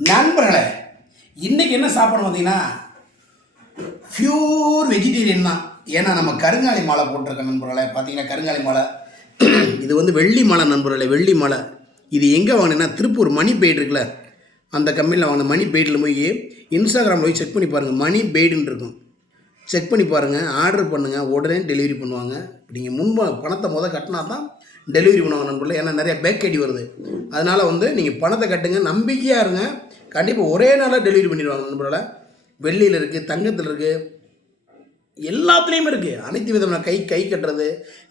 நண்பர்களே இன்றைக்கி என்ன சாப்பிடணும் பார்த்தீங்கன்னா பியூர் வெஜிடேரியன் தான். ஏன்னா நம்ம கருங்காலி மாலை போட்டிருக்க நண்பர்களே பார்த்தீங்கன்னா கருங்காலி மாலை இது வந்து வெள்ளி மாலை நண்பர்களே வெள்ளி மாலை. இது எங்கே வாங்கினேன்னா திருப்பூர் மணி பெய்டு இருக்குல்ல அந்த கம்பெனியில் வாங்கின மணி பெய்டில் போய் இன்ஸ்டாகிராமில் போய் செக் பண்ணி பாருங்கள் மணி பெய்டுன்னு இருக்கும். செக் பண்ணி பாருங்கள் ஆர்டர் பண்ணுங்கள் உடனே டெலிவரி பண்ணுவாங்க. நீங்கள் முன்பு பணத்தை முத கட்டினா தான் டெலிவரி பண்ணுவாங்க நண்பர்களே. ஏன்னா நிறைய பேக் ஐடி வருது. அதனால் வந்து நீங்கள் பணத்தை கட்டுங்க நம்பிக்கையாக இருங்க. கண்டிப்பாக ஒரே நாளில் டெலிவரி பண்ணிடுவாங்க நண்பர்களே. வெள்ளியில் இருக்குது தங்கத்தில் இருக்குது எல்லாத்துலேயுமே இருக்குது அனைத்து விதமான கை கை கட்டுறது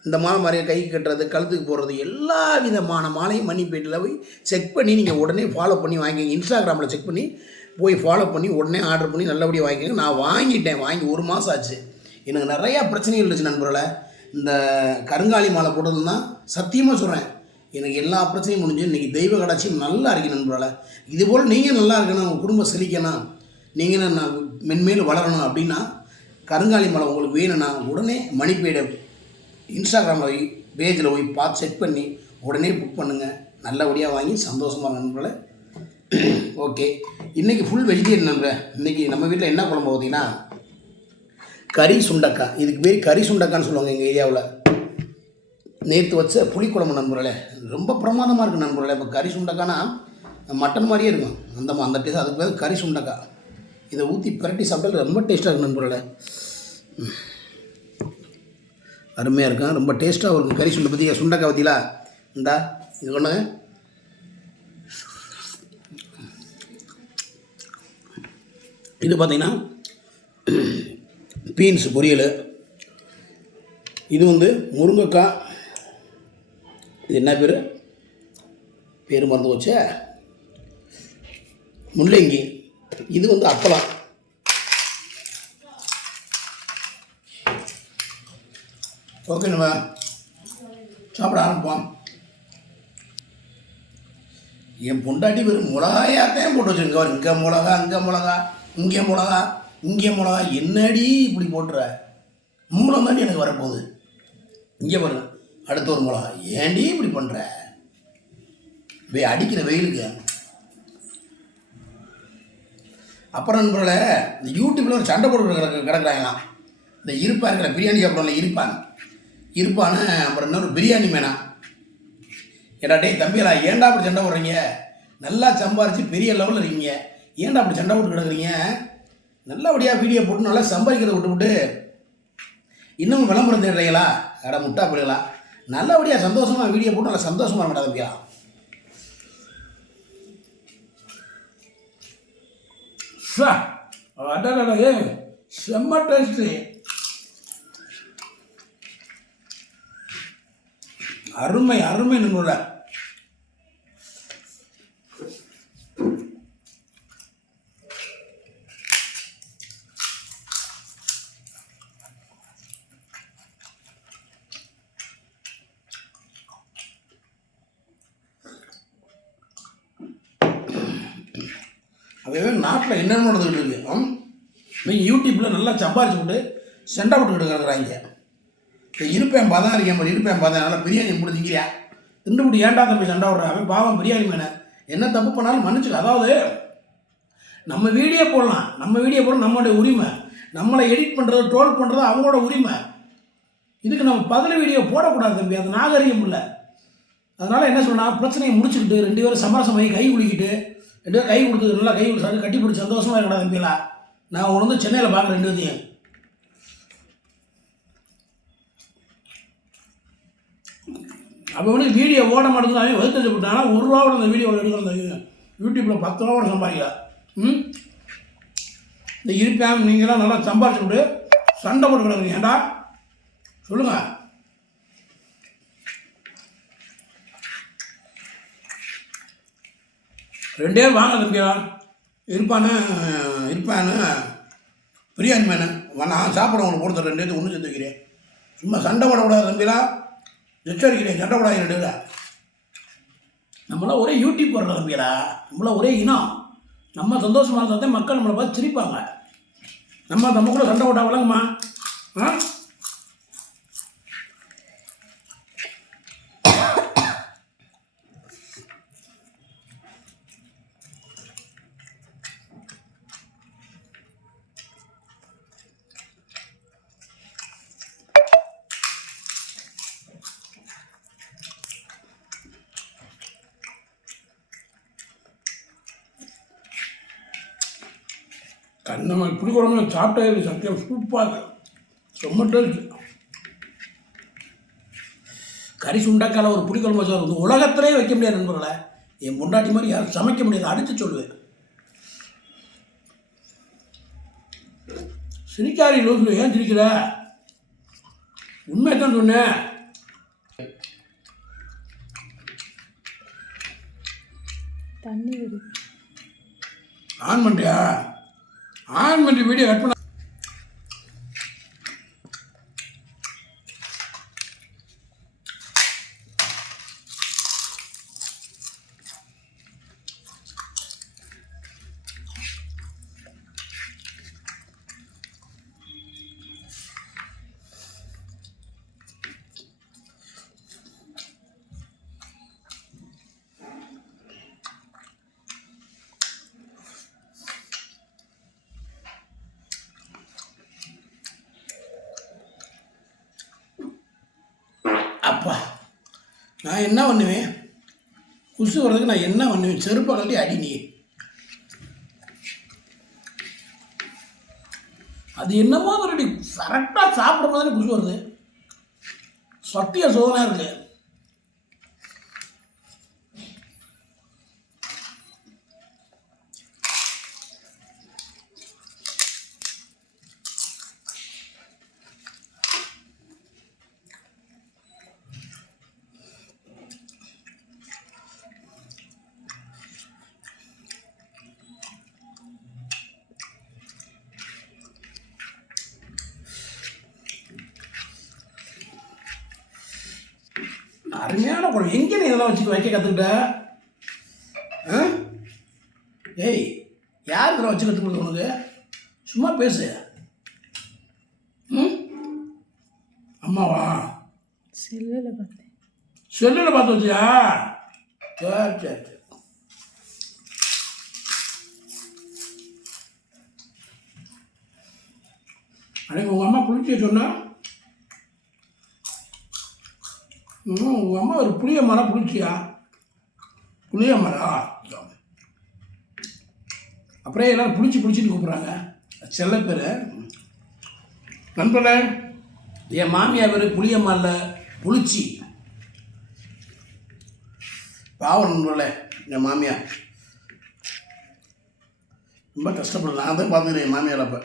இந்த மாலை மாதிரியே கை கட்டுறது கழுத்துக்கு போடுறது எல்லா விதமான மாலையும் மணி பேட்டில் போய் செக் பண்ணி நீங்கள் உடனே ஃபாலோ பண்ணி வாங்கிங்க இன்ஸ்டாகிராமில் செக் பண்ணி போய் ஃபாலோ பண்ணி உடனே ஆர்டர் பண்ணி நல்லபடியாக வாங்கிக்கோங்க. நான் வாங்கிட்டேன் வாங்கி ஒரு மாதம் ஆச்சு. எனக்கு நிறையா பிரச்சனைகள் இருந்துச்சு நண்பர்களை. இந்த கருங்காலி மாலை போட்டதுன்னா சத்தியமாக சொல்கிறேன் எனக்கு எல்லா பிரச்சனையும் முடிஞ்சு இன்றைக்கி தெய்வ கடாட்சியும் நல்லா இருக்கு நண்பரால் இதுபோல் நீங்கள் நல்லா இருக்கணும் உங்கள் குடும்பம் செழிக்கணும் நீங்கள் நான் மென்மேலும் வளரணும் அப்படின்னா கருங்காலி மலை உங்களுக்கு வேணும்னா உடனே மணிப்பேடை இன்ஸ்டாகிராமில் போய் பேஜில் போய் பார்த்து செக் பண்ணி உடனே புக் பண்ணுங்கள் நல்லபடியாக வாங்கி சந்தோஷமாக நண்பர்களே. ஓகே இன்றைக்கி ஃபுல் வெஜிடேரியன் நண்பர் இன்றைக்கி நம்ம வீட்டில் என்ன குழம்பு பார்த்தீங்கன்னா கறி சுண்டக்காய். இதுக்கு பேர் கறி சுண்டக்கான்னு சொல்லுவாங்க எங்கள் ஏரியாவில். நேற்று வச்ச புளிக்குழம்பு நண்பர்களே ரொம்ப பிரமாதமாக இருக்குது நண்பர்களே. இப்போ கறி சுண்டக்கானா மட்டன் மாதிரியே இருக்கும். அந்த அந்த டேஸ்ட் அதுக்கு பேர் கறி சுண்டக்காய். இதை ஊற்றி பிரட்டி சாப்பிட்டால் ரொம்ப டேஸ்ட்டாக இருக்கும் நண்பர்களே. அருமையாக இருக்கும் ரொம்ப டேஸ்ட்டாக இருக்கும் கறி சுண்டை பற்றி சுண்டக்காய் பற்றிலா இந்தா இது ஒன்று இது பார்த்தீங்கன்னா பீன்ஸ் பொரியல். இது வந்து முருங்கைக்காய். இது என்ன பேர்? பேர் மறந்து போச்சே. முள்ளங்கி. இது வந்து அப்பளம். ஓகே நம்ம சாப்பிட ஆரம்பிப்போம். என் பொண்டாட்டி வெறும் மிளகாயாத்தையும் போட்டு வச்சுருக்க. இங்கே மிளகா அங்கே மிளகா இங்கே மிளகா. இங்கே மிளகா என்னடி இப்படி போட்டுற? மூலம் தாண்டி எனக்கு வரப்போகுது. இங்கே பாருங்க அடுத்த ஒரு மிளகா ஏன்டி இப்படி பண்ணுற வே அடிக்கிற வெயிலுக்கு. அப்புறம் நண்பர்களே இந்த யூடியூப்பில் ஒரு சண்டை போட்டு கிடக்குறாங்களாம் இந்த இருப்பா இருக்கிற பிரியாணி சாப்பிடல இருப்பான்? இருப்பான்னு அப்புறம் இன்னொரு பிரியாணி மேனா? ஏடா டேய் தம்பிகளா ஏன்டா அப்படி சண்டை போடுறீங்க? நல்லா சம்பாரிச்சு பெரிய லெவலில் இருக்கீங்க. ஏன்டா அப்படி சண்டை போட்டு கிடக்குறீங்க? நல்லபடியாக வீடியோ போட்டு நல்லா சம்பாதிக்கிறத விட்டு விட்டு இன்னும் விளம்பரம் தேடுறீங்களா? அட முட்டா பிள்ளைகளா. நல்லபடியாக சந்தோஷமாக வீடியோ போட்டு நல்லா சந்தோஷமாக இருக்கடா தம்பியா. சா ஏ செம்ம டேஸ்ட்டு அருமை அருமை நம்மளோட அதே என்ன பண்ணுறது இருக்கு? யூடியூப்பில் நல்லா சம்பாரிச்சு விட்டு சண்டை விட்டுக்கிட்டு கிடக்குறாங்க இப்போ இருப்பேன் பதம் இருக்கேன் மாதிரி இருப்பேன் பதம் நல்லா பிரியாணி முடிஞ்சிக்கிறியா திண்டு முடி ஏன்டா தம்பி சண்டை விட்றேன் பாவம் பிரியாணி மேனே என்ன தப்பு பண்ணாலும் மன்னிச்சுக்க. அதாவது நம்ம வீடியோ போடலாம். நம்ம வீடியோ போட நம்மளுடைய உரிமை. நம்மளை எடிட் பண்ணுறது ட்ரோல் பண்ணுறது அவங்களோட உரிமை. இதுக்கு நம்ம பதில் வீடியோ போடக்கூடாது தம்பி. அது நாகரிகம் இல்லை. அதனால் என்ன சொன்னால் பிரச்சனையை முடிச்சுக்கிட்டு ரெண்டு பேரும் சமரசமாகி கை குளிக்கிட்டு ரெண்டு பேரும் கை கொடுத்து நல்லா கை கொடுத்து கட்டி பிடிச்சி சந்தோஷமாக இருக்கடா தம்பிலாம் நான் உணர்ந்து வந்து சென்னையில் பார்க்குறேன் ரெண்டு பேத்தையும். அப்போ வந்து வீடியோ ஓட மாட்டேங்குது. அவன் வெறுத்து விட்டானா ஒரு ரூபாவோட அந்த வீடியோ எடுக்கிற யூடியூப்பில் பத்து ரூபாவோட சம்பாதிக்கலாம் ம்? இந்த இருப்பேன் நீங்களாம் நல்லா சம்பாரிச்சு விட்டு சண்டை போட்டு கிடக்குறீங்க ஏண்டா? சொல்லுங்கள் ரெண்டே வாங்க தம்பியா இருப்பானு இருப்பான்னு பிரியாணி மேனு. நான் சாப்பிட உனக்கு கொடுத்த ரெண்டு ஒன்று சேர்த்து வைக்கிறேன். சும்மா சண்டை போடக்கூடாது தம்பிலா. எச்சரிக்கிறேன் சண்டை போடாது ரெண்டு நம்மளாம் ஒரே யூடியூப் போடுற தம்பியடா நம்மளாம் ஒரே இனம். நம்ம சந்தோஷமாக இருந்தால் தான் மக்கள் நம்மளை பார்த்து சிரிப்பாங்க. நம்ம நம்ம கூட சண்டை போட்டா வழங்குமா ஆ? கண்ணம்மா இப்படி குழம்பு சாப்பிட்டே சத்தியம். சூப்பாக ரொம்ப டேஸ்ட் கறி சுண்டக்கால ஒரு புளிக்குழம்பு சார் வந்து உலகத்திலே வைக்க முடியாது நண்பர்களை. என் முண்டாட்டி மாதிரி யாரும் சமைக்க முடியாது. அடித்து சொல்லுவேன். சிரிக்காரி லூசு ஏன் சிரிக்கிற? உண்மையை தான் சொன்னேன். வீடியோ கட் பண்ண அப்பா நான் என்ன பண்ணுவேன்? குசு வர்றதுக்கு நான் என்ன பண்ணுவேன்? செருப்பை கழட்டி அடி நீ. அது என்னமோ ரெடி கரெக்டாக சாப்பிடும் போது குசு வருது. சத்திய சோதனை இருக்குது அருமையான குழம்பு எங்கே நீ இதெல்லாம் வச்சு வைக்க கற்றுக்கிட்ட ஏய் யார் இதெல்லாம் வச்சு கற்றுக் கொடுத்த உனக்கு? சும்மா பேசு. ம்? அம்மாவா? செல்லில் பார்த்தேன். செல்லில் பார்த்து வச்சியா? சரி சரி சரி. உங்கள் அம்மா குளிக்க சொன்னா? ம் உங்கள் அம்மா ஒரு புளிய மரம் புளிச்சியா புளிய மரம் அப்புறம் எல்லோரும் புளிச்சு பிடிச்சின்னு கூப்பிட்றாங்க. செல்ல பேர். நண்பர்களே என் மாமியார் பேர் புளிய இல்லை புளிச்சி. பாவம் நண்பர்களே என் மாமியார். ரொம்ப கஷ்டப்படுறேன் நான் தான் பார்த்துக்கிறேன் என் மாமியார் அப்போ.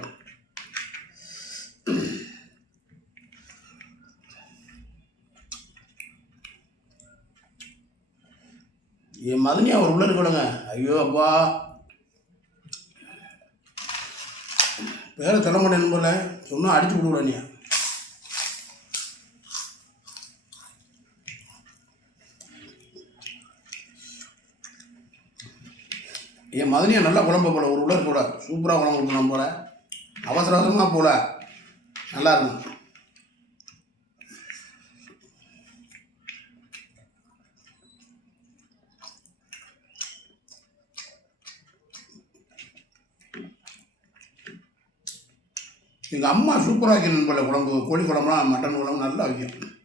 என் மதனி அவர் உள்ள இருக்கணுங்க ஐயோ அப்பா. வேறு சொல்ல மாட்டேன் போல சொன்னா அடிச்சு விடுவிட நீ. என் மதனியை நல்லா குழம்பு போல ஒரு உலர் போல சூப்பராக குழம்பு வைக்கணும் போல. அவசர அவசரமாக போல. நல்லா இருக்கும் எங்கள் அம்மா சூப்பராக வைக்கணும் போல குழம்பு கோழி குழம்புலாம் மட்டன் குழம்பு நல்லா வைக்கும்.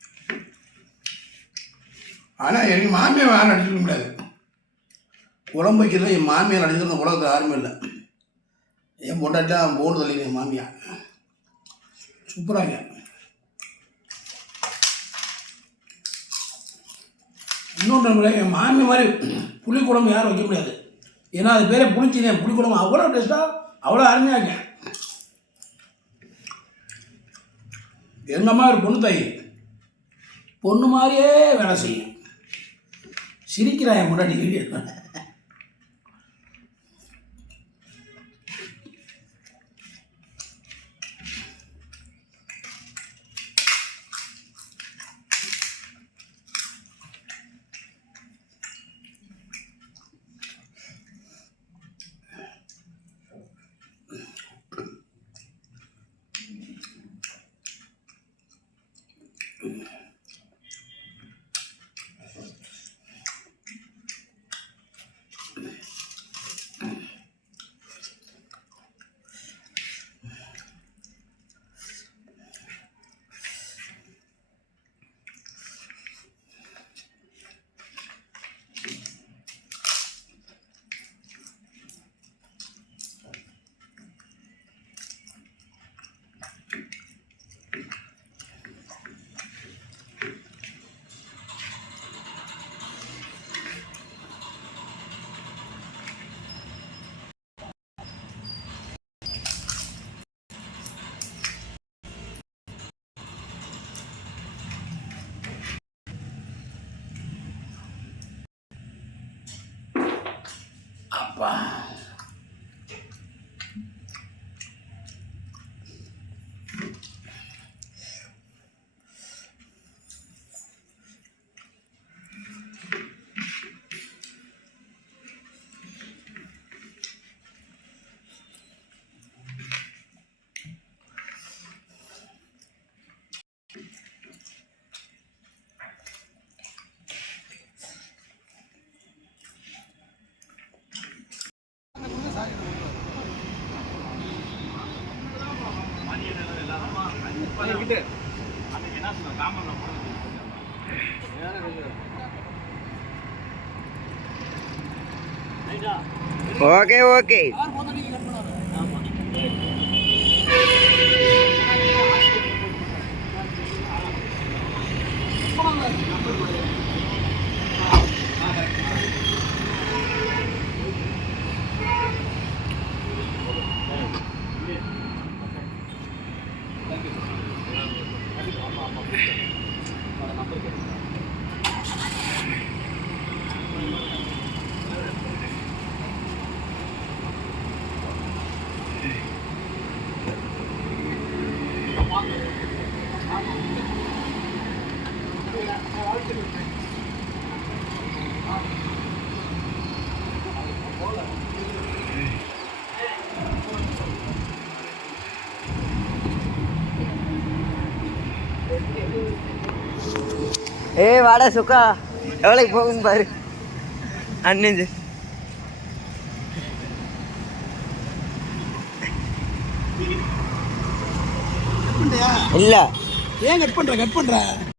ஆனால் எங்கள் மாமியார் யாரும் அடிச்சுக்க முடியாது. குழம்பு வைக்கிறது என் மாமியார் அடிக்கிறது உலகத்தில் யாருமே இல்லை. என் பொண்டாட்டா போர்டு தள்ளி என் மாமியார். சூப்பராக இன்னொன்று என் மாமி மாதிரி புளி குழம்பு யாரும் வைக்க முடியாது. ஏன்னா அது பேரே புளிச்சினேன் புளி குழம்பு அவ்வளோ டேஸ்ட்டாக அவ்வளோ அருமையாக இருக்கேன் எங்கள் ஒரு பொண்ணு தை பொண்ணு மாதிரியே வேலை செய்யும். சிரிக்கிறான் என் முன்னாடி. Video Mm-hmm. Okay okay. ஏய் வாடா சுக்கா. எவ்வளோக்கு போகுங்க பாரு. அண்ணன் இல்லை. ஏன் கட் பண்ணுற கட் பண்ணுற